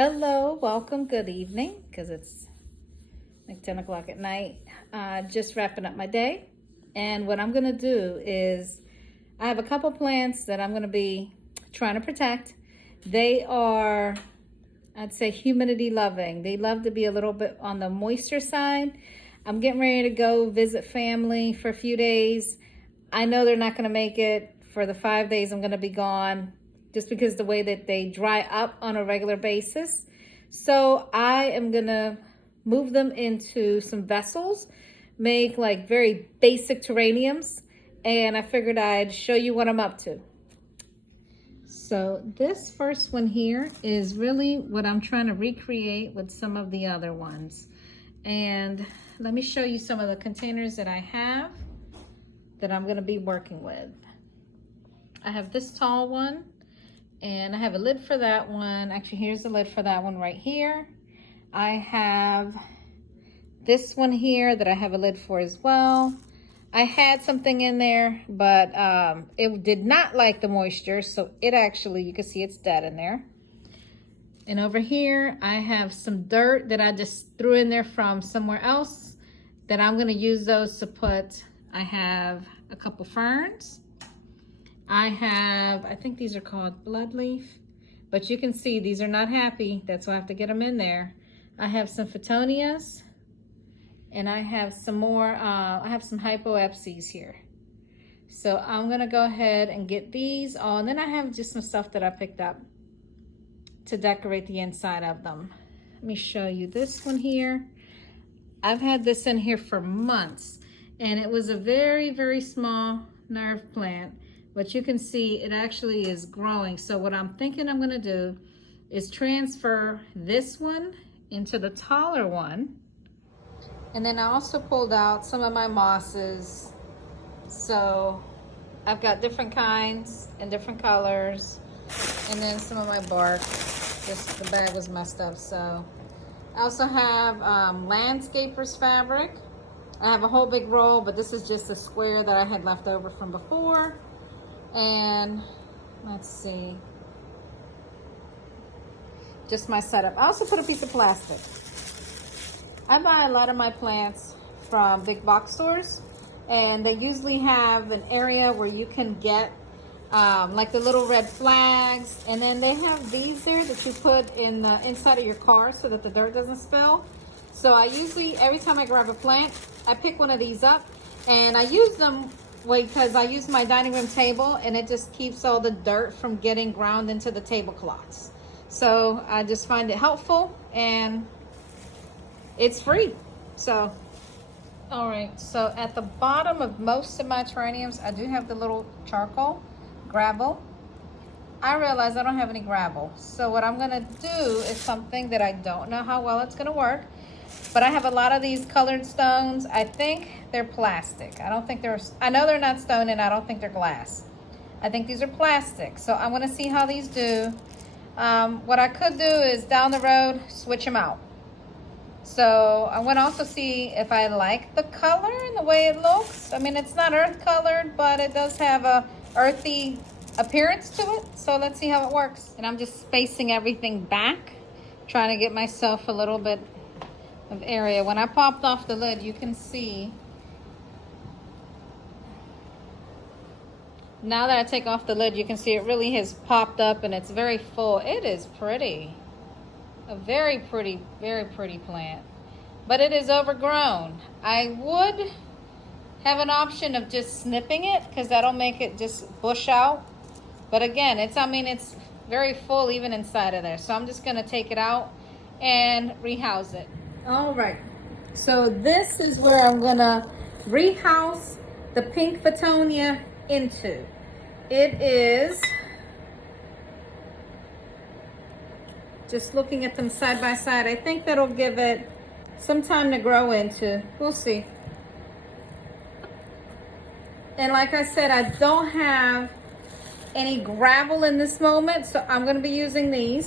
Hello, welcome, good evening, because it's like 10 o'clock at night. Just wrapping up my day. And what I'm going to do is I have a couple plants that I'm going to be trying to protect. They are, I'd say, humidity loving. They love to be a little bit on the moisture side. I'm getting ready to go visit family for a few days. I know they're not going to make it for the 5 days I'm going to be gone, just because the way that they dry up on a regular basis. So I am gonna move them into some vessels, make like very basic terrariums, and I figured I'd show you what I'm up to. So this first one here is really what I'm trying to recreate with some of the other ones. And let me show you some of the containers that I have that I'm gonna be working with. I have this tall one, and I have a lid for that one. Actually, here's the lid for that one right here. I have this one here that I have a lid for as well. I had something in there, but it did not like the moisture, so it actually, you can see it's dead in there. And over here, I have some dirt that I just threw in there from somewhere else that I'm gonna use those to put. I have a couple ferns. I have, I think these are called bloodleaf, but you can see these are not happy. That's why I have to get them in there. I have some Fittonias, and I have some more, I have some hypoepsies here. So I'm gonna go ahead and get these all, and then I have just some stuff that I picked up to decorate the inside of them. Let me show you this one here. I've had this in here for months, and it was a very, very small nerve plant. But you can see it actually is growing. So what I'm thinking I'm gonna do is transfer this one into the taller one. And then I also pulled out some of my mosses. So I've got different kinds and different colors. And then some of my bark, just the bag was messed up. So I also have landscaper's fabric. I have a whole big roll, but this is just a square that I had left over from before. And let's see, just my setup. I also put a piece of plastic. I buy a lot of my plants from big box stores, and they usually have an area where you can get like the little red flags, and then they have these there that you put in the inside of your car so that the dirt doesn't spill. So I usually, every time I grab a plant, I pick one of these up, and I use them because I use my dining room table, and it just keeps all the dirt from getting ground into the tablecloths. So I just find it helpful, and it's free. So, all right, so at the bottom of most of my terrariums, I do have the little charcoal gravel. I realize I don't have any gravel. So what I'm gonna do is something that I don't know how well it's gonna work, but I have a lot of these colored stones. I think they're plastic. I don't think they're, I know they're not stone, and I don't think they're glass. I think these are plastic. So I wanna see how these do. What I could do is down the road, switch them out. So I wanna also see if I like the color and the way it looks. I mean, it's not earth colored, but it does have a earthy appearance to it. So let's see how it works. And I'm just spacing everything back, trying to get myself a little bit of area. When I popped off the lid, you can see, now that I take off the lid, you can see it really has popped up, and it's very full. It is pretty, a very pretty plant, but it is overgrown. I would have an option of just snipping it, because that'll make it just bush out. But again, it's, I mean, it's very full even inside of there. So I'm just gonna take it out and rehouse it. All right, so this is where I'm gonna rehouse the pink Fittonia into. It is, just looking at them side by side, I think that'll give it some time to grow into. We'll see. And like I said, I don't have any gravel in this moment, so I'm gonna be using these.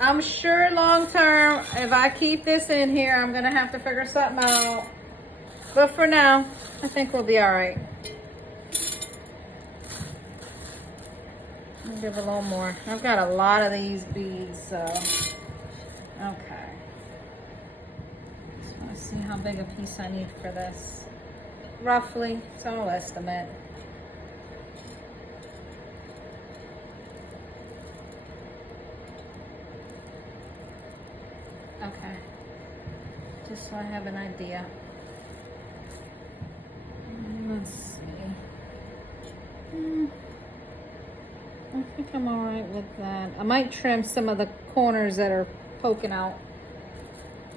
I'm sure long term, if I keep this in here, I'm gonna have to figure something out But for now, I think we'll be all right. I'll give a little more. I've got a lot of these beads, so okay. Just want to see how big a piece I need for this. Roughly, it's all estimate. Okay, just so I have an idea. Let's see. I think I'm all right with that. I might trim some of the corners that are poking out,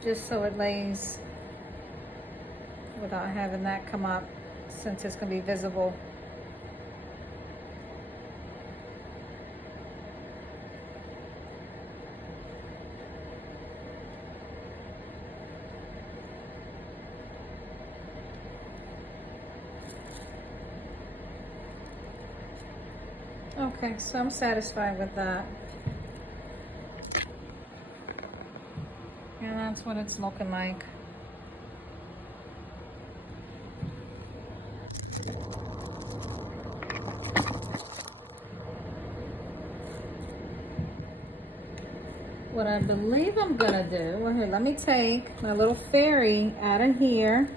just so it lays without having that come up, since it's gonna be visible. Okay, so I'm satisfied with that. And that's what it's looking like. What I believe I'm gonna do, well, here, let me take my little fairy out of here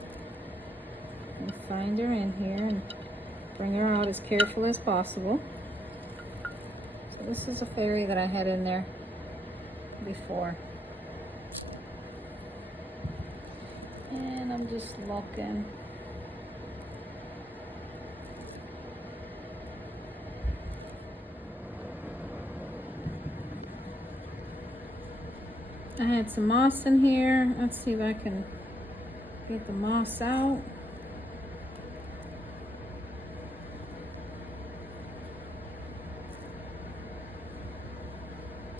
and find her in here and bring her out as careful as possible. So this is a fairy that I had in there before. And I'm just looking. I had some moss in here. Let's see if I can get the moss out.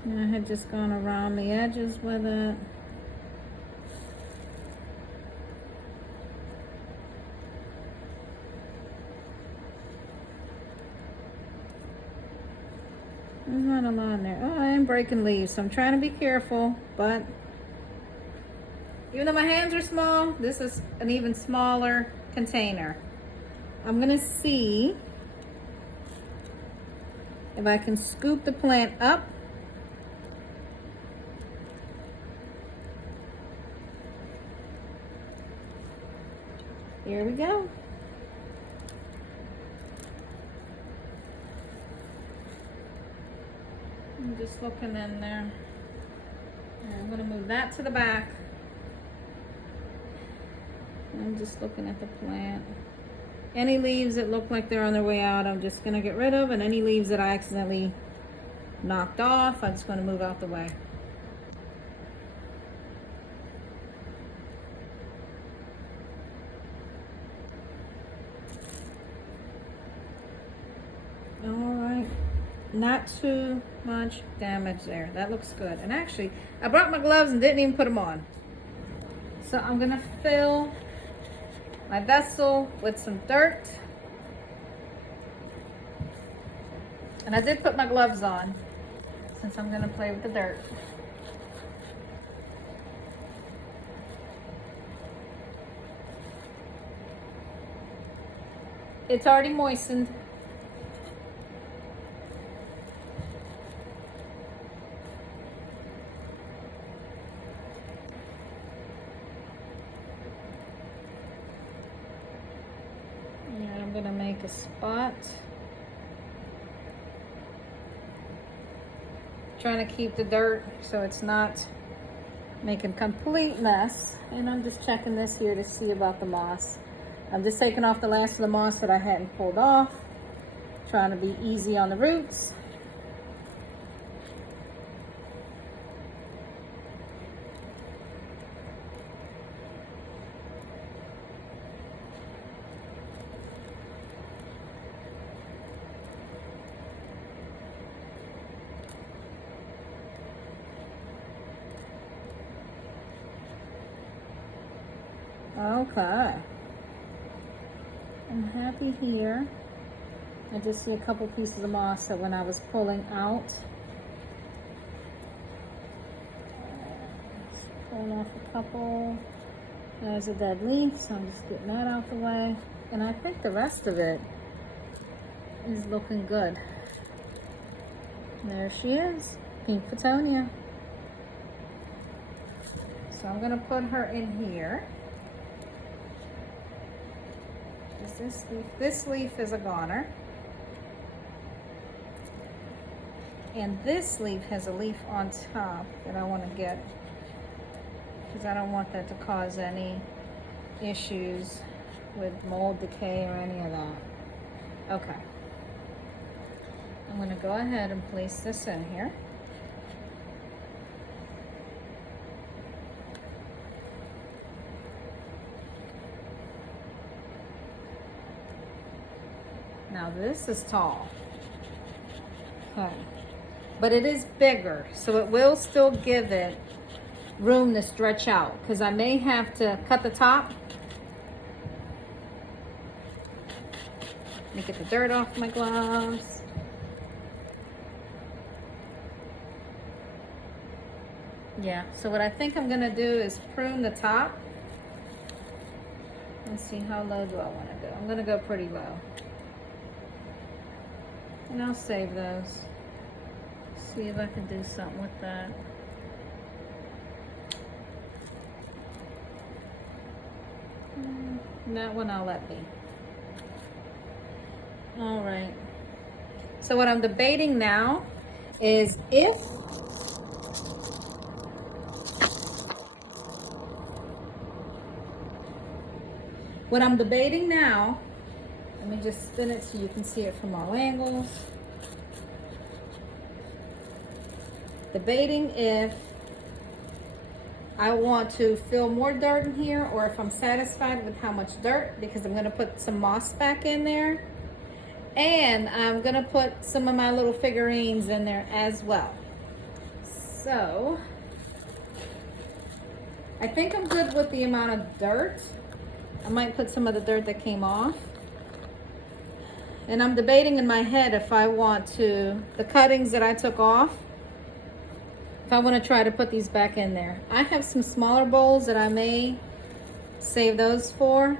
And I had just gone around the edges with it. There's not a lot in there. Oh, I am breaking leaves, so I'm trying to be careful, but even though my hands are small, this is an even smaller container. I'm gonna see if I can scoop the plant up. Here we go. I'm just looking in there. And I'm gonna move that to the back. I'm just looking at the plant. Any leaves that look like they're on their way out, I'm just gonna get rid of, and any leaves that I accidentally knocked off, I'm just gonna move out the way. All right, not too much damage there. That looks good. And actually, I brought my gloves and didn't even put them on. So I'm gonna fill my vessel with some dirt. And I did put my gloves on since I'm gonna play with the dirt. It's already moistened. And I'm gonna make a spot. Trying to keep the dirt so it's not making a complete mess. And I'm just checking this here to see about the moss. I'm just taking off the last of the moss that I hadn't pulled off. Trying to be easy on the roots. Okay. I'm happy here. I just see a couple pieces of moss that when I was pulling out. Just pulling off a couple. There's a dead leaf, so I'm just getting that out the way. And I think the rest of it is looking good. There she is, pink Fittonia. So I'm gonna put her in here. This leaf is a goner. And this leaf has a leaf on top that I want to get, because I don't want that to cause any issues with mold decay or any of that. Okay. I'm going to go ahead and place this in here. Now this is tall. Okay. But it is bigger, so it will still give it room to stretch out, because I may have to cut the top. Let me get the dirt off my gloves. Yeah, so what I think I'm gonna do is prune the top. Let's see, how low do I wanna go? I'm gonna go pretty low. And I'll save those. See if I can do something with that. That one I'll let be. All right. So what I'm debating now is let me just spin it so you can see it from all angles. Debating if I want to fill more dirt in here, or if I'm satisfied with how much dirt, because I'm gonna put some moss back in there. And I'm gonna put some of my little figurines in there as well. So, I think I'm good with the amount of dirt. I might put some of the dirt that came off. And I'm debating in my head if I want to, the cuttings that I took off, if I want to try to put these back in there. I have some smaller bowls that I may save those for.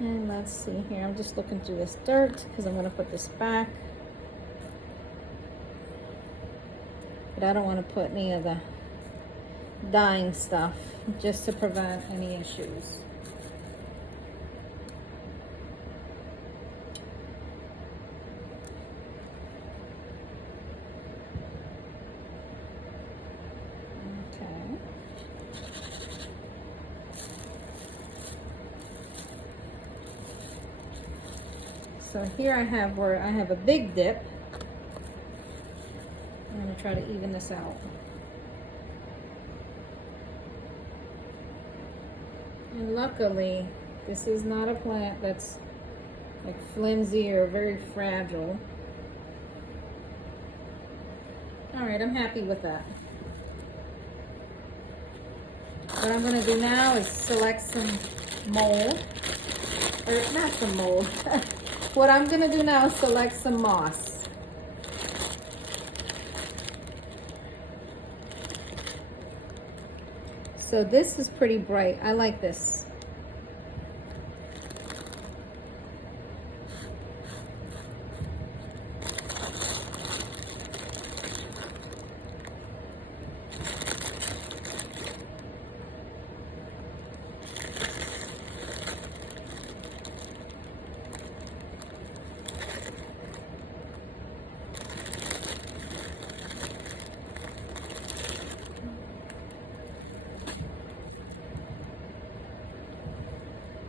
And let's see here, I'm just looking through this dirt because I'm going to put this back. But I don't want to put any of the dying stuff, just to prevent any issues. So here I have where I have a big dip. I'm going to try to even this out. And luckily, this is not a plant that's like flimsy or very fragile. All right, I'm happy with that. What I'm going to do now is select some mold, or not some mold. What I'm going to do now is select some moss. So this is pretty bright. I like this.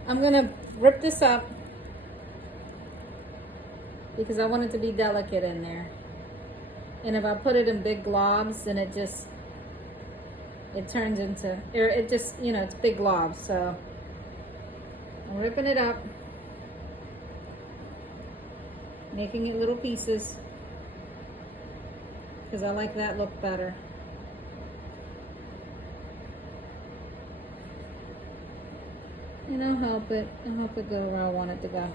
I'm gonna rip this up because I want it to be delicate in there. And if I put it in big globs, then it turns into, or it just, you know, it's big globs. So I'm ripping it up, making it little pieces because I like that look better. And I'll help it go where I want it to go.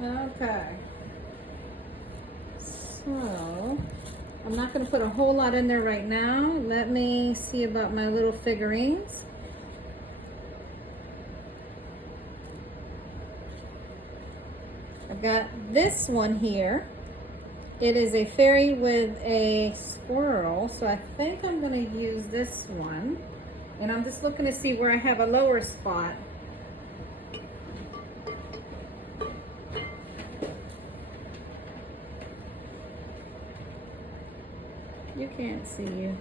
Okay. So, I'm not going to put a whole lot in there right now. Let me see about my little figurines. I've got this one here. It is a fairy with a squirrel, so I think I'm going to use this one. And I'm just looking to see where I have a lower spot. You can't see you.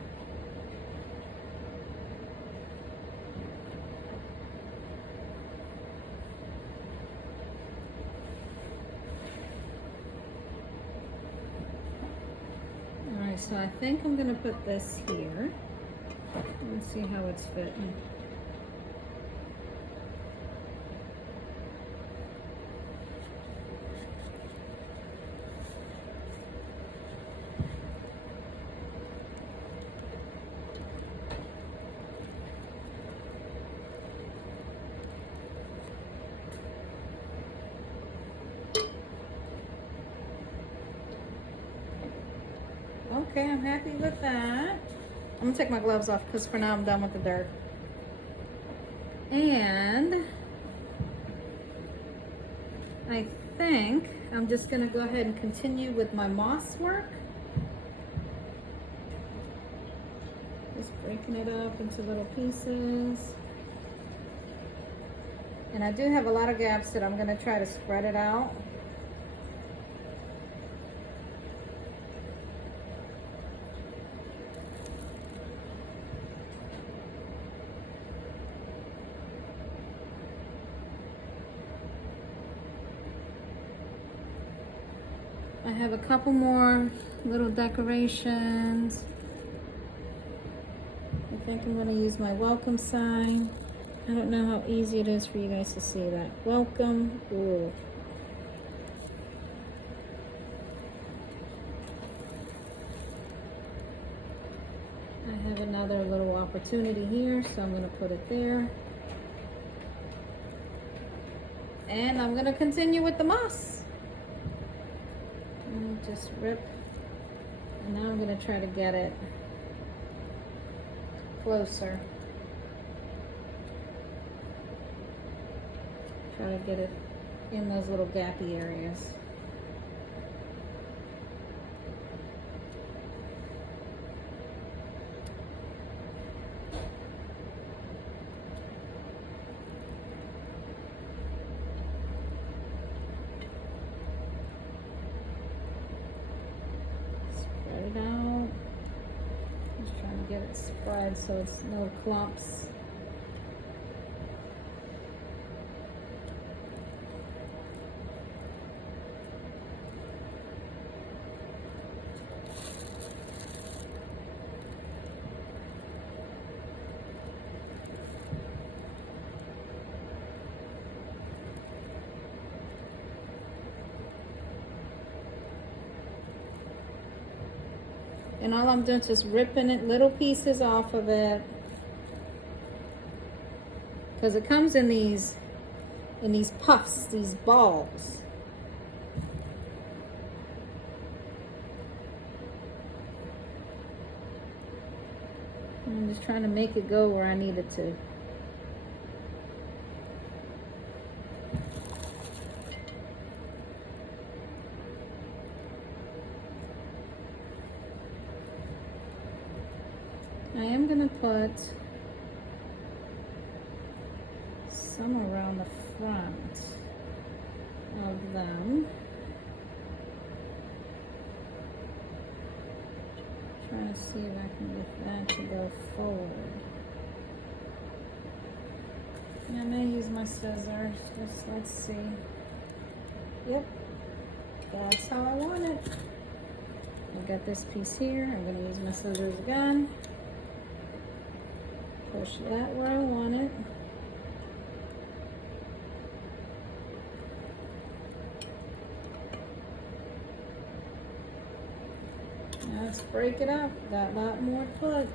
Alright, so I think I'm going to put this here. Let's see how it's fitting. Okay, I'm happy with that. I'm gonna take my gloves off because for now I'm done with the dirt. And I think I'm just gonna go ahead and continue with my moss work. Just breaking it up into little pieces. And I do have a lot of gaps that I'm gonna try to spread it out. I have a couple more little decorations. I think I'm going to use my welcome sign. I don't know how easy it is for you guys to see that. Welcome. Ooh. I have another little opportunity here, so I'm going to put it there. And I'm going to continue with the moss. Just rip, and now I'm going to try to get it closer. Try to get it in those little gappy areas. Out. Just trying to get it spread so it's no clumps. And all I'm doing is just ripping it, little pieces off of it. Because it comes in these puffs, these balls. And I'm just trying to make it go where I need it to. I am going to put some around the front of them. Trying to see if I can get that to go forward. And I may use my scissors. Just let's see. Yep, that's how I want it. I've got this piece here. I'm going to use my scissors again. Push that where I want it. Now let's break it up. Got a lot more to put.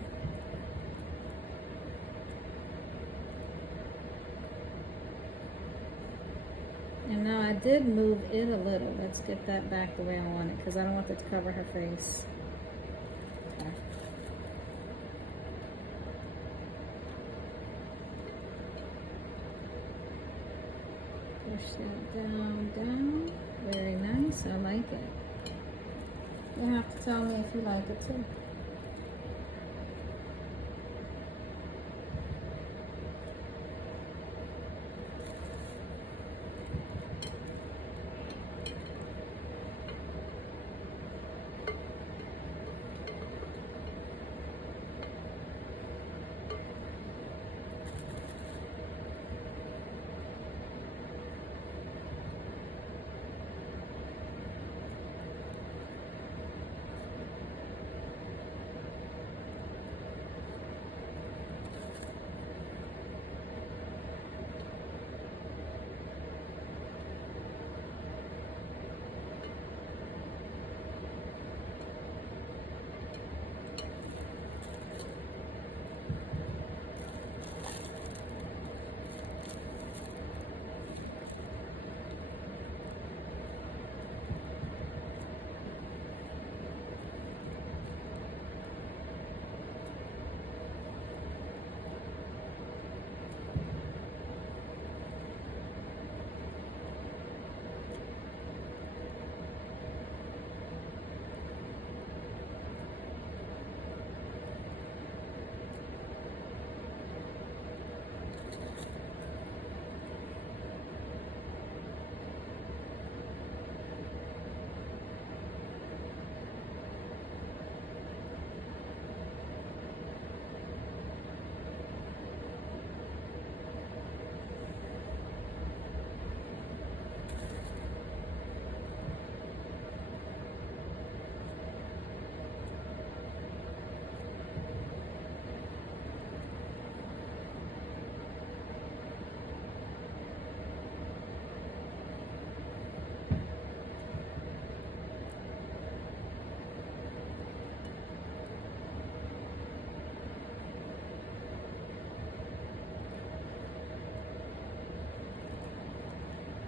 And No, I did move it a little. Let's get that back the way I want it because I don't want it to cover her face. Okay. Push that down, down. Very nice. I like it. You have to tell me if you like it too.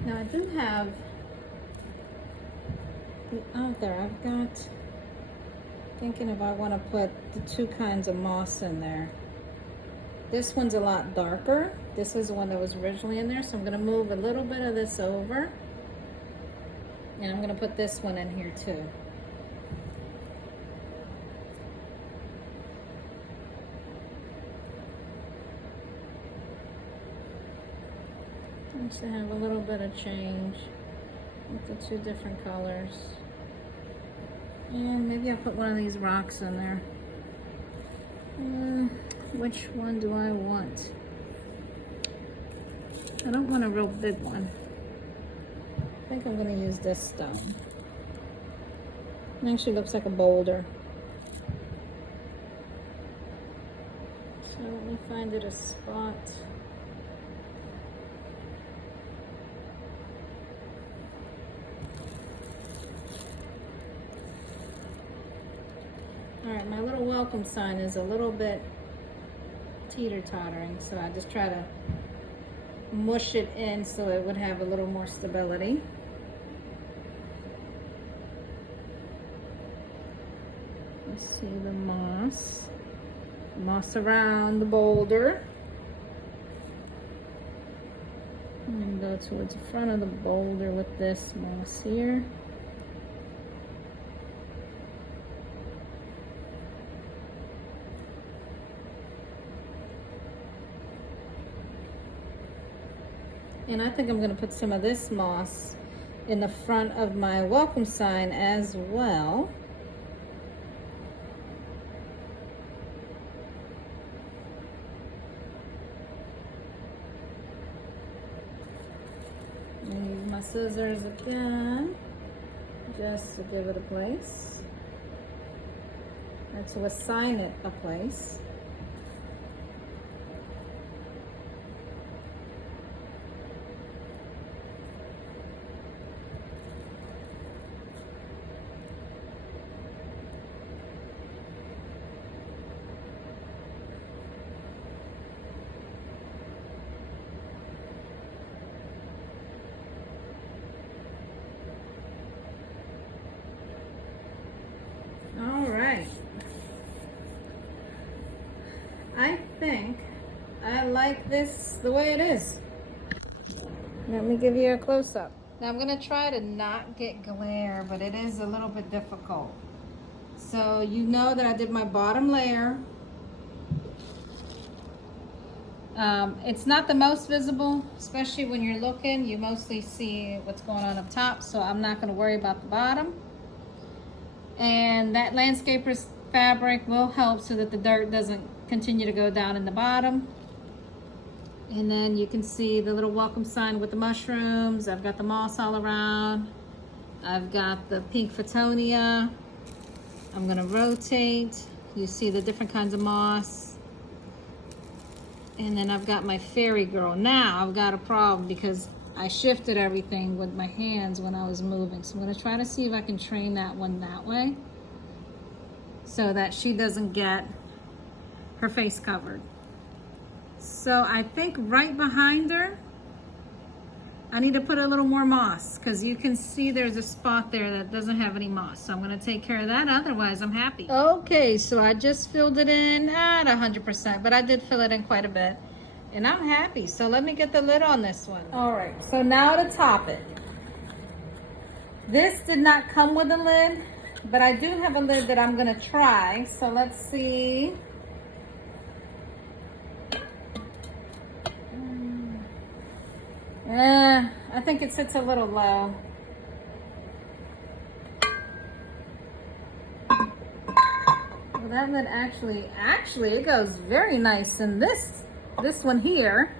Now I do have the other. I've got, thinking if I want to put the two kinds of moss in there. This one's a lot darker. This is the one that was originally in there, so I'm going to move a little bit of this over. And I'm going to put this one in here too. Just to have a little bit of change with the two different colors. And maybe I'll put one of these rocks in there. Which one do I want? I don't want a real big one. I think I'm going to use this stone. It actually looks like a boulder. So let me find it a spot. Alright, my little welcome sign is a little bit teeter-tottering, so I just try to mush it in so it would have a little more stability. Let's see the moss. Moss around the boulder. And go towards the front of the boulder with this moss here. And I think I'm going to put some of this moss in the front of my welcome sign as well. And use my scissors again, just to give it a place, or to assign it a place. I think I like this the way it is. Let me give you a close-up. Now I'm gonna try to not get glare, but it is a little bit difficult. So you know that I did my bottom layer. It's not the most visible, especially when you're looking. You mostly see what's going on up top, so I'm not gonna worry about the bottom. And that landscaper's fabric will help so that the dirt doesn't continue to go down in the bottom. And then you can see the little welcome sign with the mushrooms. I've got the moss all around. I've got the pink Fittonia. I'm gonna rotate. You see the different kinds of moss. And then I've got my fairy girl. Now I've got a problem because I shifted everything with my hands when I was moving. So I'm gonna try to see if I can train that one that way so that she doesn't get her face covered. So I think right behind her, I need to put a little more moss because you can see there's a spot there that doesn't have any moss. So I'm gonna take care of that, otherwise I'm happy. Okay, so I just filled it in at 100%, but I did fill it in quite a bit. And I'm happy, so let me get the lid on this one. All right, so now to top it. This did not come with a lid, but I do have a lid that I'm gonna try. So let's see. I think it sits a little low. Well, that lid actually it goes very nice in this one here.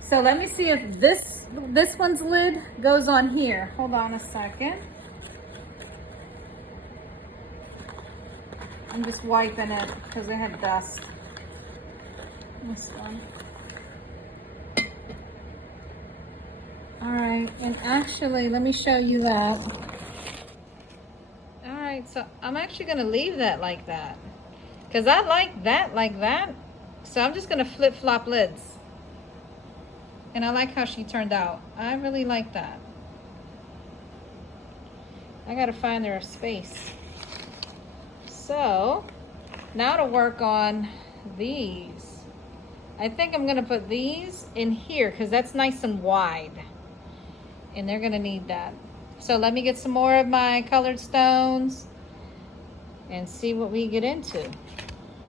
So let me see if this one's lid goes on here. Hold on a second. I'm just wiping it because it had dust. This one. All right, and actually, let me show you that. All right, so I'm actually gonna leave that like that because I like that. So I'm just gonna flip-flop lids. And I like how she turned out. I really like that. I gotta find her a space. So now to work on these. I think I'm gonna put these in here because that's nice and wide. And they're gonna need that. So let me get some more of my colored stones and see what we get into.